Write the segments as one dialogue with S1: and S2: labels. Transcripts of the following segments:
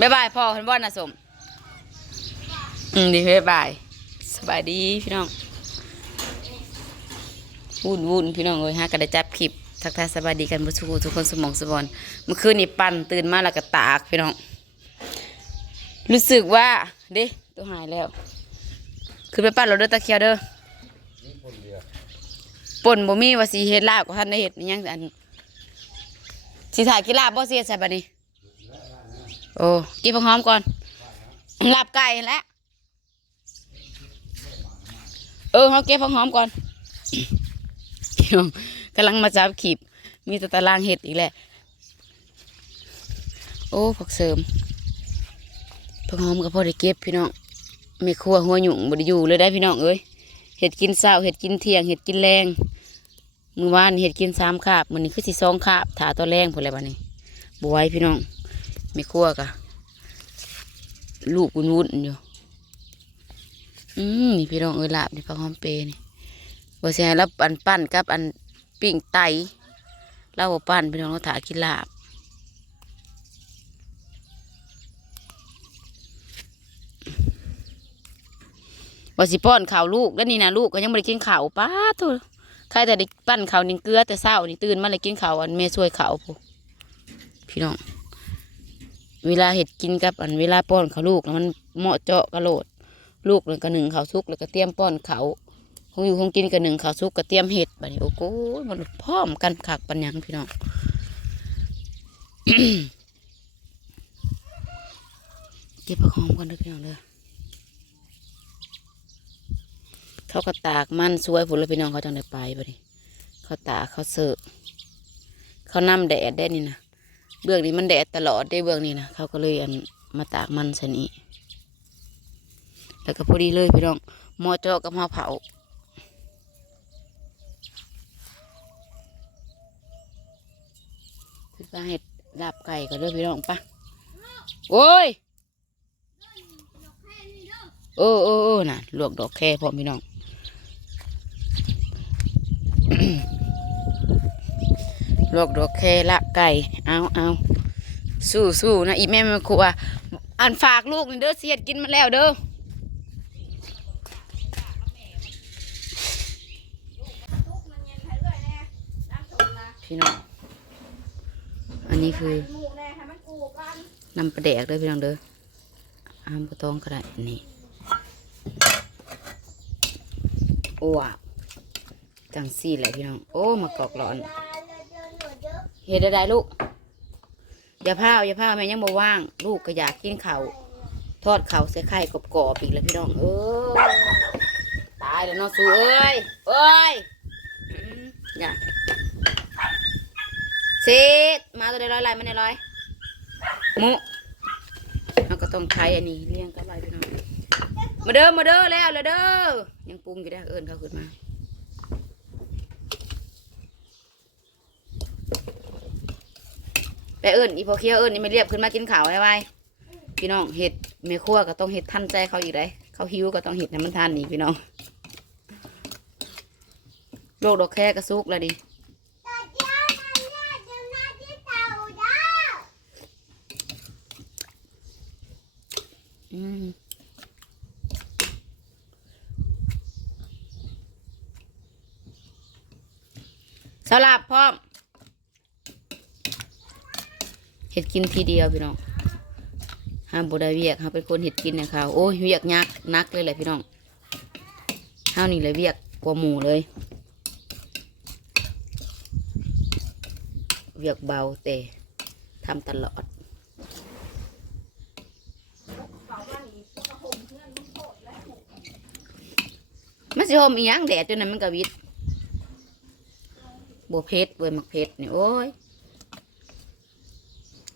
S1: บ๊ายบายพ่อคุณบ่นะสมอืมดีบ๊ายบายสบายดีพี่น้องวุ่นวุ่นพี่น้องเอ้ยฮะก็ได้จับคลิปทักทายสบายดีกันบุทุกทุกคนสมองสมบอนเมื่อคืนนี้ปั่นตื่นมาแล้วก็ตากพี่น้อง รู้สึกว่าเด้ตัวหายแล้วขึ้นไปปั่นรถเด้อตะเคียวเด้อป่นบ่มีว่าสีเฮ็ดลาบก็ท่านได้เฮ็ดอิหยังอันสิถ่ายกินลาบบ่เสียใส่บัดนี้ โอ้กินผักหอมก่อนหลาบไก่แหละเออเขาเก็บผักหอมก่อนพี่น้องกำลังมาจับขีบมีแตตารางเห็ดอีกแหละ โอ้ผักเสริมผักหอมกับพ่อได้เก็บพี่น้องไม่ครัวหัวหยุ่งบดอยู่เลยได้พี่น้องเอ้ยเห็ดกินเช้าเห็ดกินเที่ยงเห็ดกินแรงมือวานเห็ดกินสามคาบมันนี้คือสิสองคาบถาตัวแรงพอแล้วบัดนี้บวยพี่น้อง ไม่ครัวกะลูกวุ่นอยู่ อืมนี่พี่น้องเอ้ยลาบนี่ผักหอมเปนี่บ่ใช่แล้วอันปั้นกับอันปิ้งไตเราบ่ปั้นพี่น้องเราถากินลาบว่าสิป้อนข้าวลูกแล้วนี่นะลูกก็ยังไม่ได้กินข้าวป้าโตัวใครแต่ได้ปั้นข้าวนิ่งเกลือแต่เช้านี่ตื่นมาเลยกินข้าวอันแม่ช่วยข้าวพูพี่น้อง เวลาเห็ดกินกับอันเวลาป้อนเขาลูกแล้วมันเหมาะเจาะกระโหลด ลูกเลยก็หนึ่งเขาวสุกแล้วก็เตรียมป้อนเขาคงอยู่คงกินกันหนึ่งเขาซุกกระเทียมเห็ดบัดนี้โอ้โหมันพร้อมกันขักปัญญังพี่น้องเก็บผักหอมกันเด้อพี่น้องเด้อเขาก็ตากมันสวยผุนเลยพี่น้องเขาจังได้ไปบัดนี้เขาตากเขาเสิร์ฟเขานำแดดได้นี่นะ เบื้องนี้มันแดดตลอดได้เบื้องนี้นะเขาก็เลยอันมาตากมันใส่นี้แล้วก็พอดีเลยพี่น้องมอเจาะกับหม้อเผาพี่ป้าเห็ดลาบไก่ก็เด้อพี่น้องปะโอ้ยโอ้โอ้โอ้น่ะลวกดอกแค่พร้อพี่น้อง ลวกดอกแค่ละไก่ เอาเอาสู้สู้นะอีแม่แม่ครัวอันฝากลูกนี่เด้อเสียดกินมาแล้วเด้อพี่น้อง อันนี้คือ
S2: น้ำ
S1: ปลาแดกเด้อพี่น้องเด้ออ้ามกระตองก็ได้อันนี่โอ้วจังสี่แหละพี่น้อง โอ้มากอกร้อน เฮ็ดได้ลูก อย่าพาวอย่าพาวแม่ยังบ่ว่าง ลูกก็อยากกินเข้าทอดเข้าใส่ไข่กรอบๆอีกแล้วพี่น้องเออตายแล้วเนาะสูเอ้ยเอ้ยอย่าเซตมาตัวเดียวร้อยไรมาในร้อยมุเราก็ต้องใช้อันนี้เลี้ยงกับไรพี่น้องมาเด้อมาเด้อแล้วแล้วเด้อยังปรุงอยู่ได้เอิญเขาขึ้นมา แต่เอิญอีพอเคี้ยวเอิญนี่ไม่เรียบขึ้นมากินข้าวไว้ไว้พี่น้องเห็ดเมคั่วก็ต้องเห็ดทันใจเขาอีกเลยเขาหิวก็ต้องเห็ดให้มันทันนี่พี่น้องโรคดอกแค่กระซุกแล้วดิอืมสลับพร้อม เห็ดกินทีเดียวพี่น้องห้ามบไดเวียกห้าเป็นคนเห็ดกินนะเขาโอ้ยเวียกยักนักเลยแหละพี่น้องห้าวนี่เลยเวียกกว่าหมูเลย เวียกเบาแต่ทำตลอดมันสิโฮมอีหยังแดดจนนั้นมันกระวิดบัวเพชรบัวมักเพชรนี่โอ้ย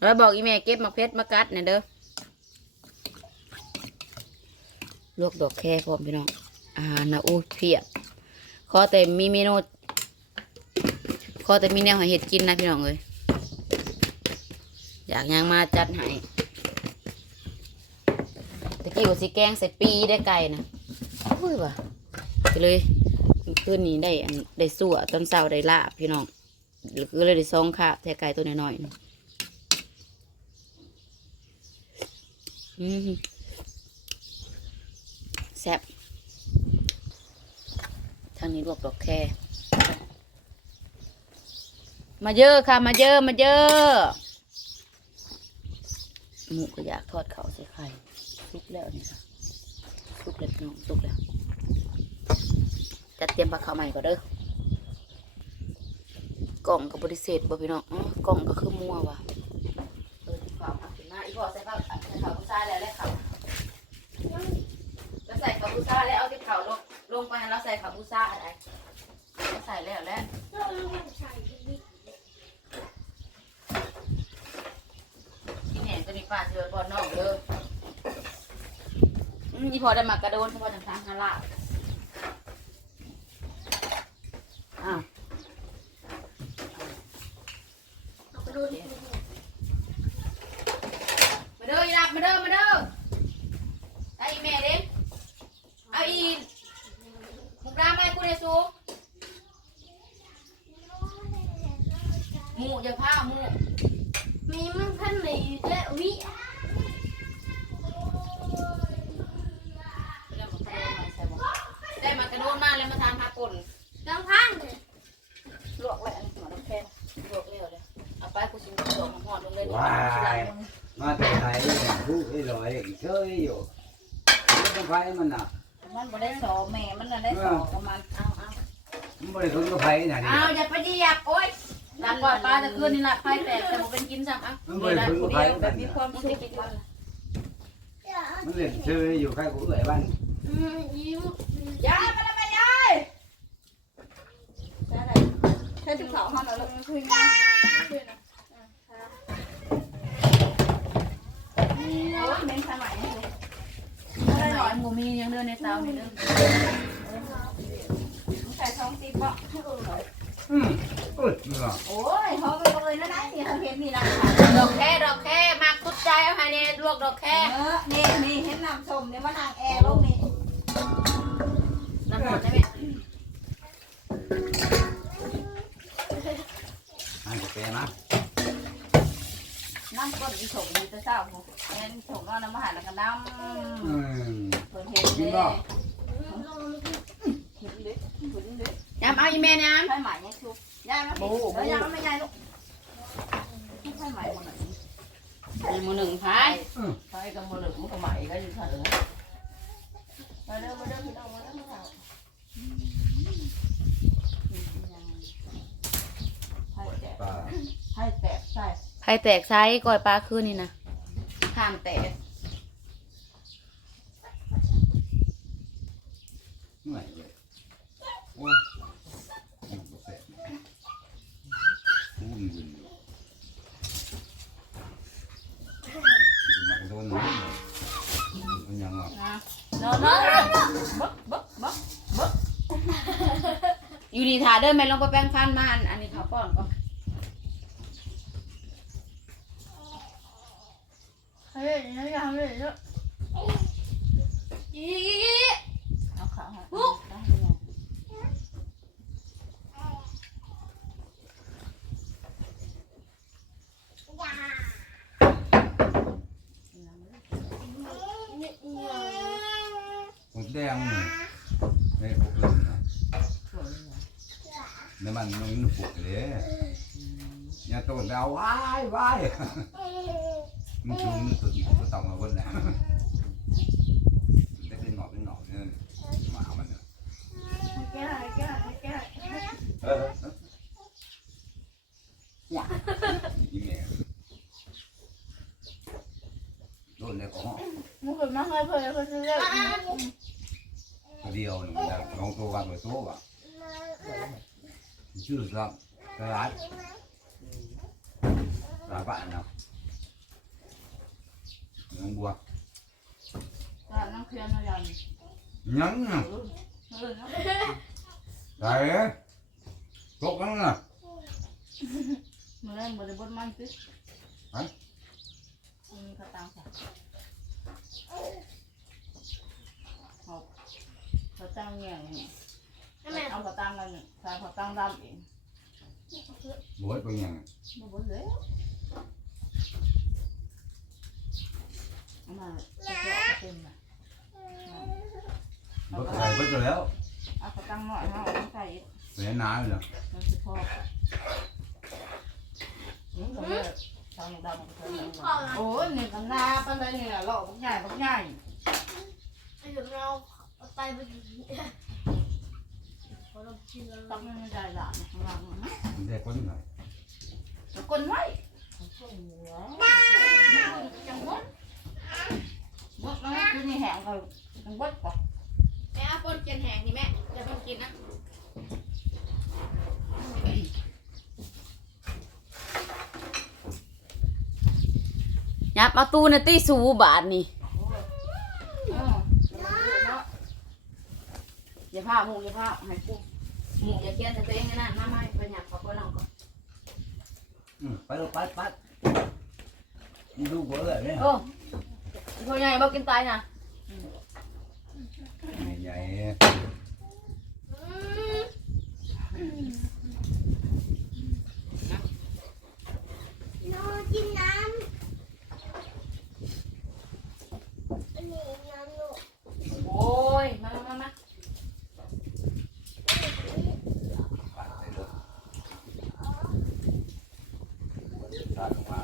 S1: แล้วบอกอีแม่เก็บมะเพชรมากัดเนี่ยเด้อลวกดอกแค่พร้อมพี่น้องอาหานะอู้เพียบขอแต่มีเมนูขอแต่มีแนวให้เห็ดกินนะพี่น้องเอ้ยอยากยังมาจัดให้ตะกี้ว่าสิแกงใส่ปีได้ไก่นะโอ้ยว่ะก็เลยคืนนี้ได้ได้สั่วตอนเช้าได้ลาบพี่น้องก็เลยได้ซองค่ะแทไก่ตัวน้อยๆนี่ อืม แซ่บทางนี้ลวกดอกแคมาเยอะค่ะ มาเยอะมาเยอะหมูก็อยากทอดเขาใส่ไข่สุกแล้วนี่ค่ะสุกแล้วพี่น้องสุกแล้วจัดเตรียมปลาข้าวใหม่ก่อนเด้อกล่องกับบริเศษบ่พี่น้องกล่องก็คือมัวว่ะเออที่ฝามาขึ้นมาอีพอใส่ข้า วใส่ขาวผู้ชายแล้วแล้วข้าแล้วใส่ขาวผู้ชายแล้วเอาที่ข้าลงลงไปแล้วใส่ขาวผู้ชายอะไรใส่แล้วแล้วที่แหนตัวนี้ป้าเชือก่อนนองเด้ออืมอีพอได้มากระโดนพาะจังทางฮาลาอ้าว มาเด้ออีหลับมาเด้อมาเด้อไอ้แม่เด้เอาอีมุกรามไปกูได้สูหมูอย่าพาหมู
S2: มีมันพันในและวิ
S1: ได้มากระโดดมาแล้วมาทานพาป่น
S2: ต้องพันเลย
S1: ลวกแล้วหัวน้ำแข็งลวกแล้วเลยเอาไปกูชิมกระโดดหอดลงเลย
S3: ว้ายมาแต่ไหนเนี่ยผู้ไอ้ลอยเชยอยู่ไม่ต้องไฟมันน่ะ
S4: มันบ่ได้สอแม่มันน่ะได้สอกับมัน
S1: เอาเอา
S3: มันไม่ได้ทนกับไฟน่ะนี่
S1: เอาอย่าไปเหยียบโอ๊ยหลังก่อนปลาจะ คืนนี่ละไฟแตกแต่ผมเป็นกินซ้ำอะ
S3: มันไม่ได้ทนกับไฟ
S4: แบ
S3: มัน
S4: บมี
S3: น่ะ
S4: ความ
S1: มึง
S4: สุ
S1: จะ
S4: ข
S1: กินก่อน
S3: มันเล่นเชยอยู่ใครกูเอ่ยบ้าน
S2: ยิ้ม
S1: ยายมาแล้วแม่ยาย
S4: แค่ถึงสองห้องแล้ว
S2: คุยกันคุยนะ
S4: โอ้ยเม้นสมัยนี่เลย
S1: ได้หน่อยหมูมียังเดินในเตานี่เด้อ
S4: ใส่ท้องตีบ่
S3: อื มอุ้ยนี่ว่ะ
S4: โอ้ยเขาไปเลยนะนะนี่เขาเห็นนี่นะ
S1: ดอกแค่ดอกแค่มากทุกใจเอาให้เนี่ยลวกดอกแค่
S4: เออนี่นี่เห็นน้ำส้มเนี่ยมันนางแอร์ลงนี่
S1: น้ำหมดได้ไหม
S3: อันจะแกนะ
S4: น้ำก้นอีสมมีแต่เศร้าผมเห็นสมว่าน้ำมหาแล้วก็น้
S3: อืมำ
S4: เพิ่นเห็นเลยเห็นเลยเห็นเลย
S1: น้ำเอาอีเมลน้
S4: ไฟใหม่ยังชุบยายมาเออยายมาไม่ยายลูกไฟใหม่หมดเลยำ
S1: หมูหนึ่งพาย
S4: ไฟกับมือหนึ่งมันก็ใหม่ก็อยู่เถอะมาเด้อมาเด้อพี่น้องมาเด้อมาเด้อไฟแตก
S3: ป้า
S4: ไฟแตกใช่
S1: ไผ่แตกไซส์ก่อยปลาคืนนี่นะข้างแตก นี่ถ่าเดินไปลงไปแป้งฟันมาอันอันนี้เขาป้อนก่อน
S2: เฮ้ยยังยังเลยเยอะยี่ยี่ยี่
S4: เอาขาให้
S3: หมดแดงหนึ่งในพวกเล่น นะในมันมันปวดเลยอย่าตัวดาวว้ายว้ายมันชูมันสุดก็ต้องมาบนแหละได้เป็นหนอกเป็นหนอกเนี่ยหมามันเนี่ย
S2: แก้แก้แก้
S3: เออว้าอีเมลโดนในของ
S2: มึงเคยมาเคยเคยเคยเลิก
S3: ตัวเดียวหนึ่งลองตัวกันไปตัวว่ะชื่อครับ ตลาดตลาดบ้านนะน้องบัว
S4: ก็น้ำเคียนมาอย่างนี้
S3: ยังน่ะ
S4: เออเนาะ
S3: ใส่ตกกันน่ะ
S4: มือแรกมือได้บดมันสิ
S3: ฮะ
S4: อืมกระตังค่ะเอากระตังเงี้ยนี่เอากระตังกันใส่กระตังดำเอง
S3: บวชเป็นยัง
S4: บ่บดเลยอืมาจะเจาะเต็มอะ
S3: บ่ใส่ไปก็แล้ว
S4: เอากระตังหน่อยเอาเอาใส่
S3: แม่น้าเลย
S4: มันจะพออืมเขาเรียกทางดำเขาเรียกโอ้ยนี่กันนาไปเลยนี่แหละหลอกบักใหญ่บักใหญ่
S2: ไอ้เดี๋ย เราเอาไปไปกินพอเรากิน
S4: ไม่ได้ละข้างหลังนะ
S3: เด็กคนไหน
S4: ตะกนไว้จังหวะมดมันคือนี่แหงเขาจังหวะก่อน
S1: แม่เอาปนกินแหงนี่แม่จะปนกินนะยับมาตู้ในตี้สูบาทนี่
S4: เออ
S1: อย่าพาหมูอย่าพาให้กูหมูอย่าเกี้ยนแต่ตัวเองนะมาไม่ไปหยับขอเพื่อนเราก่อน
S3: อืมไปแล้วไปไปนี่ดูบ่เลยเนี่ย
S1: โอ้ตัวใหญ่บอกกินตายนะ
S3: ใหญ่
S2: นอนกินน้ำอันนี้น้ำลูก
S1: โอ้ยมามามามา
S3: ๆตาออกมา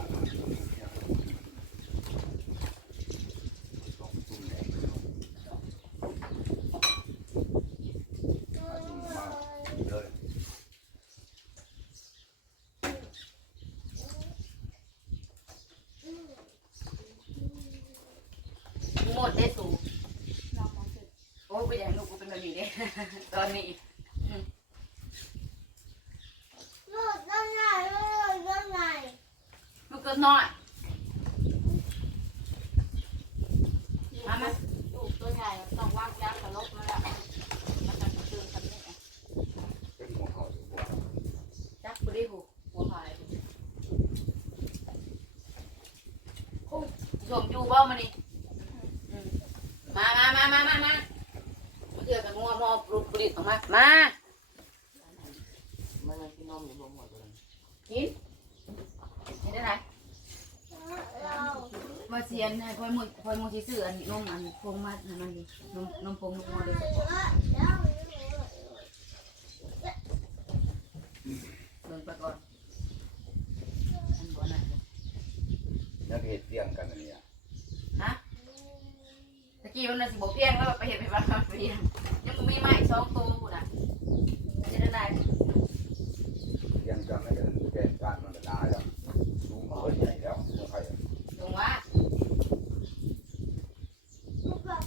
S1: หมดได้สูงโอ้ยไปอย่างลูกกูเป็นแบบนี้เด้ตอนนี้
S2: ลูกด้านไหนลูกด้านไหน
S1: ลูกก็น้อยมามา
S4: ลูกตัวใหญ่ต้องวางยางกระลบมาแล้วมันจะตื่นกันนี่
S3: เป็นของเขาอยู่บ่
S1: จักกูได้หูหัวพายโอ้ยชมอยู่ บ่มานี่มามามามามามาเดี๋ยวกันงัวมอปลุกปลิดออกมา มา
S4: มันยังกินนมอยู่บ่หมดเลย
S1: กินเห็นได้ไหม
S2: เรา
S1: มาเสียนให้พ่อยมือพ่อยมือที่ซื้ออันนมอันพงมาให้มันดินมนมพงนมพงโดยเฉพาะเดินไปก่อนอันบ่ไหน
S3: นักเฮ็ดเตียงกันอันเนี่ย
S1: ฮะตะ กี้มันน่ะสิบ่เพียงแล้วไปเห็นไปบ้านมันเพียงยังบ่มีไม้สองตัวพู้นน่ะจะได้ไหน
S3: เตียงกันไม่เดินแก่การมันก็ได้แล้วสูงเฮ้ยใหญ่แล้วบ่ใคร
S1: ตรงว่า
S2: ลูกแบบ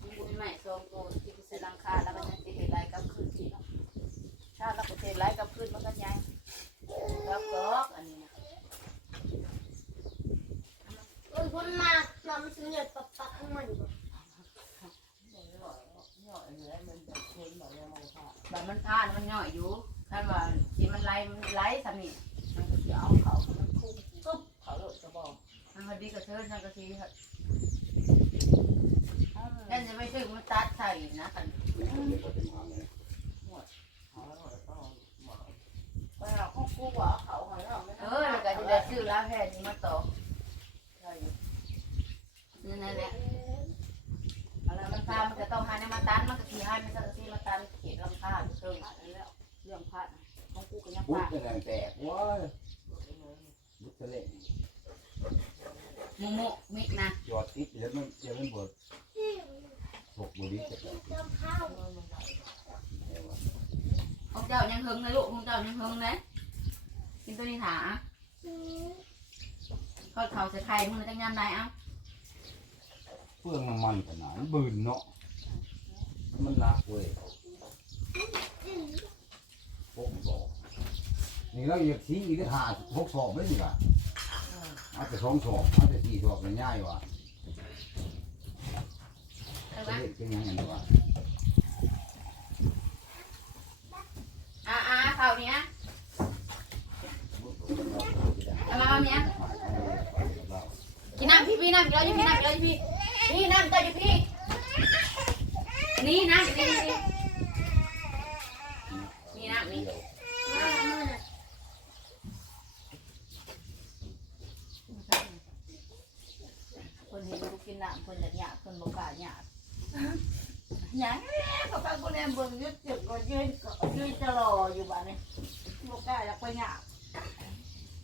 S1: มันบ่มีไม้สองตัวที่ไปซื้อหลังคาแล้วมันจะสิเฮ็ดไรกับคืนสิเนาะถ้าเราก็เฮ็ดไรกับคืนมันก็ยังแล้วก็อันนี้นะ
S2: คนมากทำสิ่งเดียวปักปักข้างมันอยู่
S1: แบบมันพลาดมันย่อยอยู่ท่านว่าที่มันไล่มันไล่สามีมันก็จะเอาเขามันคุ้มกุ๊บเขาโลดกระบอก มันพอดีกับเธอทางกะทิครับนั่นจะไม่ใช่มันตัดใส่นะกัน
S3: เดี๋ยวก็จะมาเลย
S4: ไปเอาข้าวกู้อะเขาหอยเราไม่
S1: เออแล้วก็จะได้ซื้อลาแพทย์นี่มาต่อนั่นแหละอะไรมันตามมันก็ต้องหาในมาตันมันก็ทีให้มันสักทีมาตันเขียนลำคาเชิง
S4: แล้วเรื่องพัดข้าวกู้กันยัง
S3: ปุ๊บ
S4: ปาก
S3: จะแรงแตกว้ายบุษเล่
S1: มุมุมิกนะ
S3: ยอดติดแล้วมันจะมันบดหกบุรีจะเป็น
S2: เจ้าข้าว
S1: ของเจ้ายังหึงเลยลูกของเจ้ายังหึงนะกินตัวนี้ถาทอดเขาใส่ไข่มึงจะยำได้เอ้า
S3: เปลืองน้ำมันขนาดบืนเนาะมันนักเว้ยพวกบอกนี่เราอยากชี้อีกหาหกสอบไม่ดีกว่า อาจจะสองสอบอาจจะสี่สอบง่ายว่ะ
S1: เอาไหม
S3: เป็นยังไงวะ
S1: อ่าอ่าเขาเนี้ยเอามาเอาเนี้ยกินน้ำพี่พี่น้ำเดี๋ยวอยู่พี่น้ำเดี๋ยวอยู่พี่พี่น้ำเจ้าอยู่พี่นี่น้ำอยู่นี่นี่นี่น้ำนี่
S4: เห็นลูกกินน้ำเพิ่นอยากหยาบเพิ่นบ่กล้าหยาบหยังเขาไปคนแอมเบิ่งยึดจุดก็ยืนยืนจะรออยู่บ้านนี้บ่กล้าอยากไปหยาบ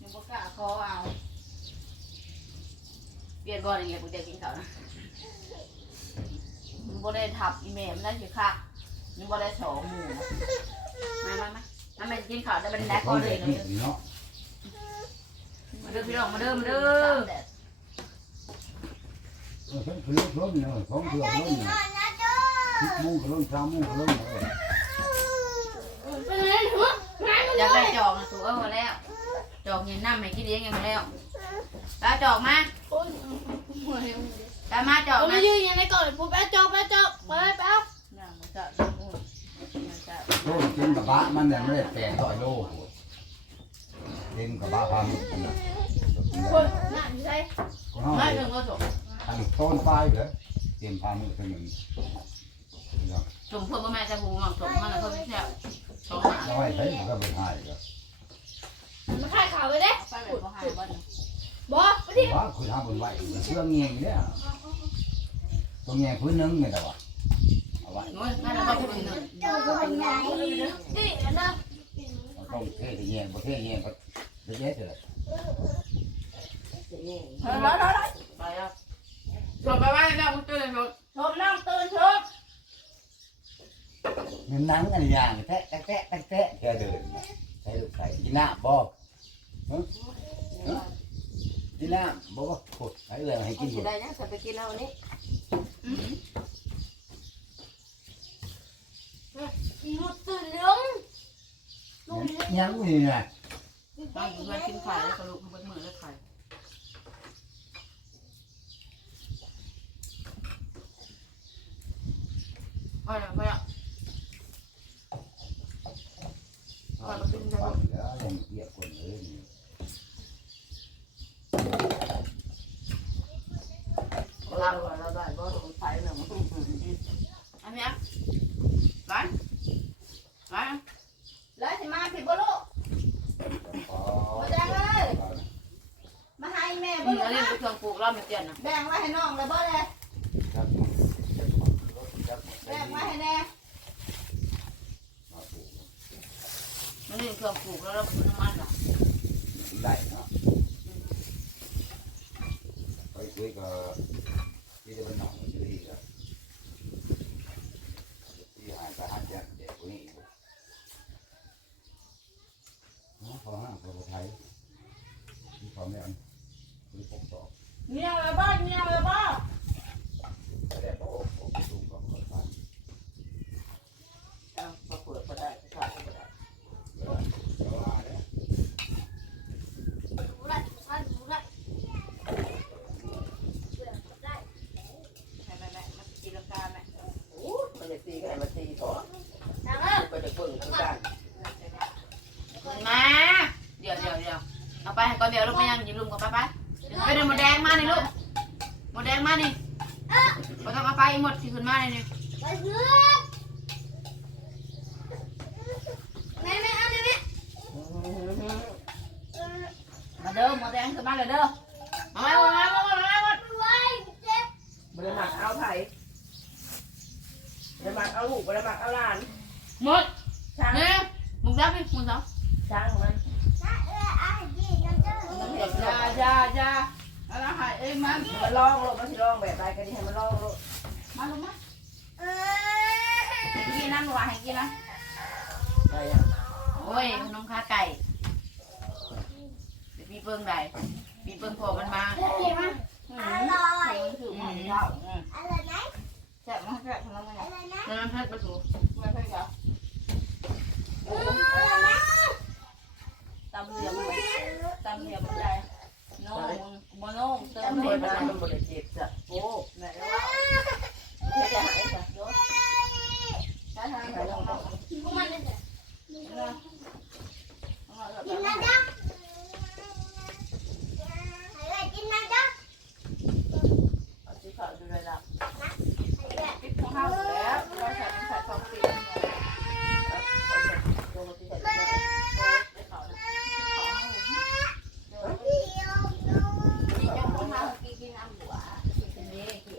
S4: ยังบ่กล้าขอเอา
S1: เปลี่ยนก่อนอย่างเงี้ยกูจะกินข้าวนะ
S4: มันบ่ได้ทับอีเมลมันได้สิคักมันบ่ได้สองหมู่
S1: มามามามาแม่กินข้าวได้เป็นแดก
S3: ข
S1: ก่
S3: อ
S1: องนเล
S3: เด็
S1: ย
S3: กนี่เนาะ
S1: มาเด้อพี่น้องมาเด้อมาเด้อ
S4: แดด
S3: เออเพิ่นคือล้มเนาะของเถื่อนล้มเนี่ยสิบโมงก็ล้มสามโมงก็ล้มเออ
S2: เป็นไงหนูงาน
S1: อยากได้จอกนะสูเออมาแล้ว จอกเย็นน้ำให้กินเองไงมาแล้วแล้วจอกมา
S2: โอ้ยหัวเร็ว
S1: แล้วมาจอก
S2: เรา
S1: มา
S2: ไม่ยืนยังไงก่อนปุ๊บแป๊บจบแป๊บจบไปแป๊บ
S4: น้ำมันจะมันจะ
S3: โลกินกระบะมันเนี่ยไม่ได้แปดร้อยโลเล่นกระบะพามุกนะ
S2: คนน่าดีใจ
S3: ก็ห้า
S1: ไม่
S3: เถึ
S1: งก็จบ
S3: ทำต้นปลายเลยเตรียมพามุกเป็นหนึ่ง
S1: จุ่มเพื่อนพ่อแม่จะผูหมักจุ่มมันแล้วก็ไม่แซ่บสองหมา
S3: เอาไว้ใช้มันก็ไม่หายเลย
S2: มาถ่ายข่าวไปเด้
S4: เอาไปแบบบ่หายบ่นี่
S2: บอสไปดิ
S3: ว่าคุณทำบนไหวเชื่องเงี้ยเนี่ย ตัวเงี้ยพื้นนึงไงแต่ว่าเอาไว้
S1: โน้ยน่าจะต้องเป็นหนึ่ง
S2: นี่นะ
S3: ต้องเทเงี้ยประเทศเงี้ยก็เยอะเลย
S4: เฮ้ยร้อยร้อยร้อย
S1: ไปแล้วจบไปไว้แล้วคุณตื่นจบ
S4: ชมนั่งตื่นชม
S3: เงินนังอะไรอย่างแทะแทะแทะแทะแค่เดินใช้ลูกใส่กินน้ำบ่กินน้ำบ่ว่าขุดให้เลยให้กินอยู่
S4: ได้ยังจะไปกินเอานี้
S2: หมดตื่น ลงลง
S3: ยังนี่นะ
S1: ตอนเพื่อนกินไข่แล้วก็ลุกเพื่อนมือแล้วไข่ไปล้วไปล้
S3: ฟันแล้วยังเกียบคนเลย
S4: เรา ได้บ่สงสัยหนึ่ง
S1: อันนี้ร้านร้าน
S4: แล้วสิมาผิดบ่ลูกมาแดงเลยมาให้แม่บ่
S1: ง
S4: ลู
S1: ก็
S4: ก
S1: เล่นะไปเครื่องปลูกเราไม่เปลี่ยนนะ
S4: แบ่งไว้ให้น้องแล้วบ่เลยแบ่งไว้ให้แน่
S1: มันเล่นเครื่องปลูกแล้วเราซื้อน้ำมันหรอ
S3: ได้เนาะไปคุยกับที่เป็นหนองชื่อที่ก็ที่หายไปหาเจ็บเด็กคนนี้ เนาห้าเราไทยที่เขาเนี่ยคือผมตอบ
S4: เงียบแล้วบ่เงียบแล้วบ่
S3: แต่โอ้โหลุงก็ขอทาน
S4: มาเปิดก็ได้ขาดก็ได้
S3: เวลาเวลาเนี่ย
S2: ไล่ไล่ไล่
S4: ให้แม่แม่มาตีลังกาแม่โอ้มันจะตีกันมาตีถอด
S2: ดังแล้ว
S4: ไปจะเบิ่งทั้งด้าน
S1: มาเดี๋ยวเดี๋ยวเดี๋ยวเอาไปก่อนเดี๋ยวลูกไปยังยืนลุมกับไปไปไปเดินหมดแดงมานี่ลูกหมดแดงมานี่เราต้องเอาไปหมดที่ขึ้นมาเลยนี่
S2: ไปเพื่อนแม่แม่เอาเลยแม่
S4: มาเด้อมาแดงขึ้นมาเลยเด้อ
S1: มาไหมมาไหมมาไหมมาไหม
S2: ไว้เจ็บ
S4: บริมาเอาไผ่บริมาเอาลูกบริมาเอาหลาน
S1: หมด
S4: ช้าง
S1: เนี่ยมึงรับดิมึงรับ
S4: ช้างมัน
S2: นะเออไอ้ดีกันเด้อ
S4: มันเห็นยายายาอะไรหายเองมันมันลองลูกมันสิลองแบบไรก็ดีให้มันลองลูกมาลูกมา
S2: เออ
S4: ให้กินน้ำหวานให้กินนะได้
S1: โอ้ยขนมขาไก่ปีเปิ้งใดปีเปิ้งพอมันมา
S2: เก่งมาก
S4: อร่อยถือมันเท่า
S2: อะไรไหน
S4: แซ่บมากแซ่บทำไม
S2: อะไรไหน
S1: แล้วน้ำเพชรประตู
S4: ไม่ใช่เหรอ
S2: อะไรไหน
S4: ตำเหลี่ยมไปตำเหลี่ยมไปโน่โมโน่เติมเหลี่ยมมันบริจิตจ้ะโอ้แม่ว่าเพื่อจะหายจ้ะโยใช่ใช่ใช่ลง
S2: พวกมันเลย กิน
S4: นะ
S2: น้ำจ้ะอะไรกินน้ำจ้ะ
S4: เอาสีขาวดูเลยล่ะ
S2: อะไร
S4: ปิดของเขาแล้วเราใส่ใส่ฟองสีโดนสีใส่ได้ขาวนะ
S2: เดี๋ยวดู
S4: นี่จะของเขากินกินน้ำหวาน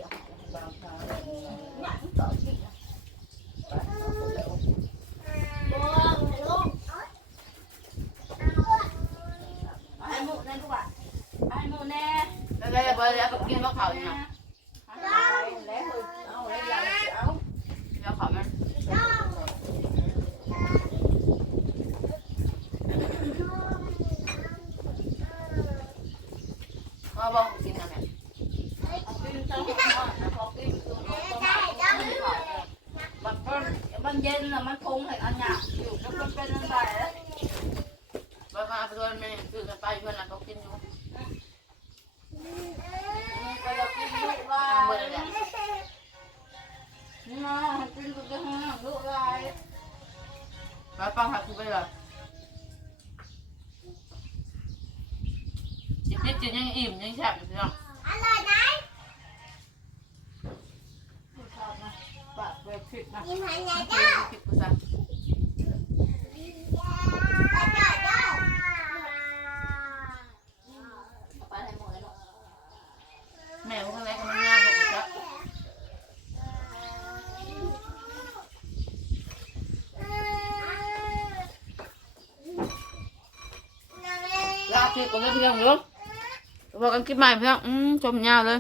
S1: อะไรไปแล้วไปกินมะเขาเนี่ย
S4: แล้วเอาแล้วยังเอา
S1: แล้วเขามันก็บอกกินอะไร
S4: กินทั้งหมดนะพอกินคือมันก็มันมันเย็นนะมันคงเห็นอันหยาอยู่แล้วมันเป็นอะไร
S1: บ้าบ้าไปด้วยแม่คือกันไปเพื่อนน่ะเขากินอยู่
S4: ก็จะกินลูกลา
S1: ทำเบอร์
S4: ย
S1: เลย
S4: นี่นะกินก็จะห้างลูกลาย
S1: ไปปังหักคือไปเลยจิบจิบจิบยังอิ่มยังแซ่บอยู่พี่น้อง
S4: ปากเปิดผิดนะ
S1: กินผิดกูซะ
S4: ไปให้หมดแล้ว
S1: แม่พวกอะไรก็มันง่ายกว่ากูซะ ลาผิดกูเลยพี่น้องอยู่บอกกันกินใหม่พี่น้องอืมชมยาวเลย